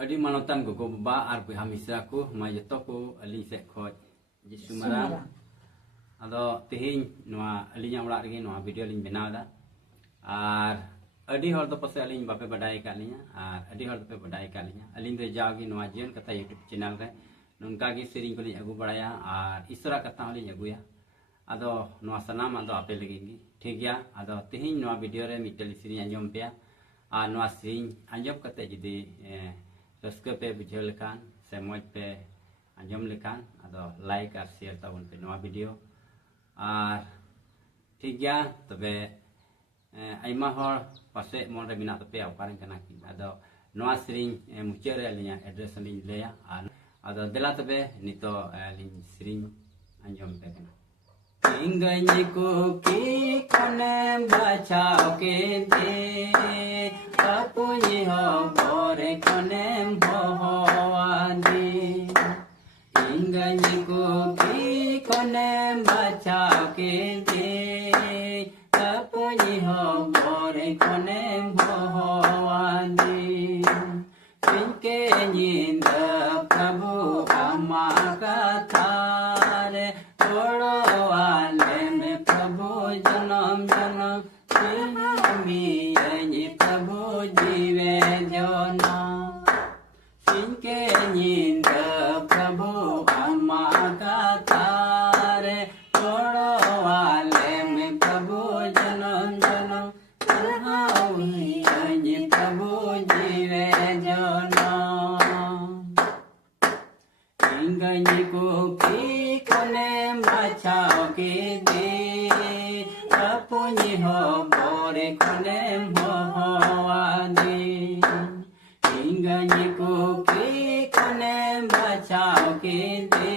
Adi manotan gogo baba ar boi hamisa ku majeto ku ali se khoj jisu marang ado tehin noa alinya orak regi noa video lin benaw da ar adi hor do pase alin bape badai ka linya ar adi hor do pe badai ka linya alin do jawgi noa jion kata YouTube channel re nungka gi sering ko lin agu baraya ar isra kata lin agu ya ado noa sanam ado ape lagi gi ठीक गया ado tehin noa video re mitel sering anjom pe ar noa sering anjom kata jadi रस्के पे बुझे लेकान से मौज पे अंजम लेकान अदो like और share ताबन पे नवा वीडियो और ठीक गया तबे आइमा हर पासे मन रे मिना तपे अपारन कना कि अदो नवा सिरिंग मुचे रे लिया एड्रेस लिंग लेया अदो देला तबे नितो लिंग सिरिंग अंजम पे कना इंगनी को की कने बचाओ के दे कापुनी हो बोरे कने भवानी इंगनी को की कने बचाओ के दे कापुनी हो बोरे कने भवानी इनके नींद प्रभु अम्मा का थारे थोड़ो जनम जनम प्रभु जीवे जना इनके नींद प्रभु अम्मा का तारे छोड़ो वाले में प्रभु जनम जनम प्रभु जीवे जना इंगनी को की कोने बचाओ के दे पुनि हो बोरे कोने भवानी इंगनी को की कोने बचाओ के दे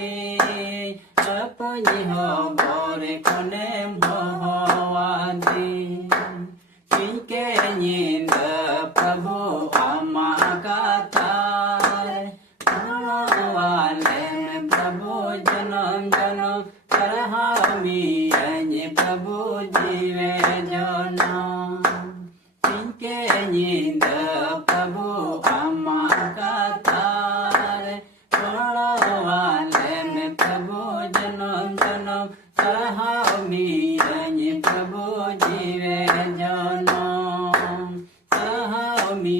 पुनि हो बोरे कोने भवानी इनके नींद प्रभु अम्मा का तारे वाले में प्रभु जनम जनम तरहमी प्रभु जीवे जना इनके नींद प्रभु अम्मा का तारे छोड़ो वाले में प्रभु जनम जनम तरहमी प्रभु जीवे जना तरहमी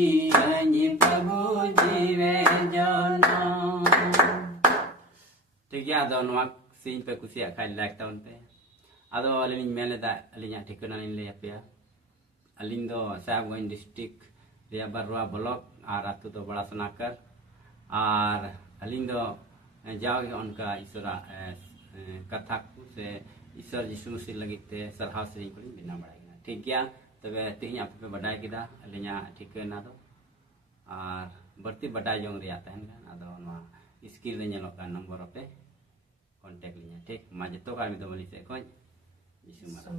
प्रभु जीवे जना ठीक है अदो नवा सीन पे कुसिया खाई लाइक टाउन पे अदो अलिन मेले दा अलिन ठिकाना इन ले पे अलिन दो साहबगंज डिस्ट्रिक्ट रिया बरुआ ब्लॉक और आतु दो बड़ा सनाकर और अलिन दो जाओगे उनका ईश्वरा कथा से ईश्वर यीशु मसीह लगिते सलाह से को बिना बड़ा ठीक गया तबे तेही आप पे बडाय किदा अलिन ठिकाना दो और बढ़ती बडाय जोंग रिया तहन अदो नवा स्क्रीन रे नेलो का नंबर पे कांटेक्ट लिया ठीक माजे तो का मी दो मली से कोई यीशु मरा